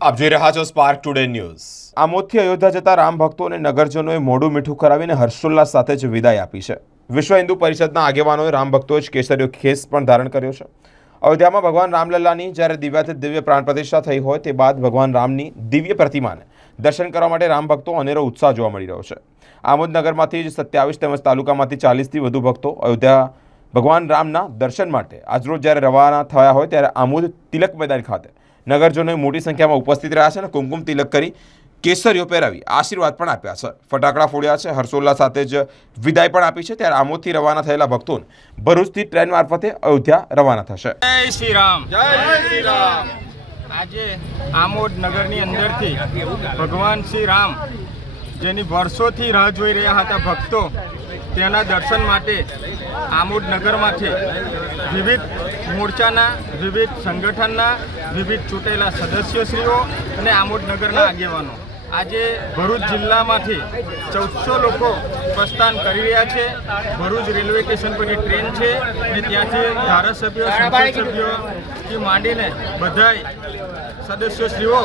આપ જોઈ રહ્યા છો સ્પાર્ક ટુડે ન્યૂઝ આમોદથી અયોધ્યા જતા રામ ભક્તો અને નગરજનોએ મોઢું મીઠું કરાવીને હર્ષોલ્લાસ સાથે જ વિદાય આપી છે. વિશ્વ હિન્દુ પરિષદના આગેવાનોએ રામ ભક્તોએ જ કેસરીયો ખેસ પણ ધારણ કર્યો છે. અયોધ્યામાં ભગવાન રામલલ્લાની જ્યારે દિવ્યાથી દિવ્ય પ્રાણ પ્રતિષ્ઠા થઈ હોય તે બાદ ભગવાન રામની દિવ્ય પ્રતિમાને દર્શન કરવા માટે રામ ભક્તો અનેરો ઉત્સાહ જોવા મળી રહ્યો છે. આમોદ નગરમાંથી જ સત્યાવીસ તેમજ તાલુકામાંથી ચાલીસથી વધુ ભક્તો અયોધ્યા ભગવાન રામના દર્શન માટે આજરોજ જ્યારે રવાના થયા હોય ત્યારે આમોદ તિલક મેદાન ખાતે નગરજનોએ મોટી સંખ્યામાં ઉપસ્થિત રહ્યા છે અને કુમકુમ તિલક કરી કેસરીઓ પહેરાવી. આશીર્વાદ પણ આપ્યા છે. ફટાકડા ફોડ્યા છે. હર્ષોલ્લાસ સાથે જ વિદાય પણ આપી છે. ત્યારે આમોદથી રવાના થયેલા ભક્તોને ભરૂચથી ટ્રેન મારફતે અયોધ્યા રવાના થશે. જય શ્રી રામ. જય શ્રી રામ. આજે આમોદ નગરની અંદરથી ભગવાન શ્રી રામ જેની વર્ષોથી રાહ જોઈ રહ્યા હતા ભક્તો તેના દર્શન માટે આમોદ નગરમાંથી વિવિધ મોરચાના, વિવિધ સંગઠનના, વિવિધ ચૂંટેલા સદસ્યશ્રીઓ અને આમોદ નગરના આગેવાનો. આજે ભરૂચ જિલ્લામાંથી ચૌદસો લોકો પ્રસ્થાન કરી રહ્યા છે. ભરૂચ રેલવે સ્ટેશન પરની ટ્રેન છે અને ત્યાંથી ધારાસભ્યો સંસદ સભ્યોથી માંડીને બધાય સદસ્યશ્રીઓ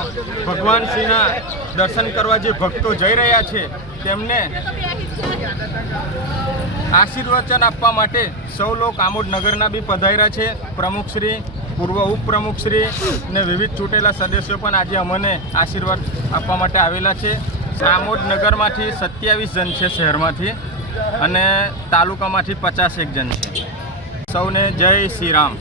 ભગવાન શ્રીના દર્શન કરવા જે ભક્તો જઈ રહ્યા છે, તેમને આશીર્વચન આપવા માટે સૌ લોક આમોદ નગરના બી પધાર્યા છે. પ્રમુખશ્રી પૂર્વ ઉપપ્રમુખશ્રી ને વિવિધ ચૂંટેલા સદસ્યો પણ આજે અમને આશીર્વાદ આપવા માટે આવેલા છે. આમોદ નગરમાંથી સત્યાવીસ જણ છે શહેરમાંથી અને તાલુકામાંથી પચાસેક જણ છે. સૌને જય શ્રી રામ.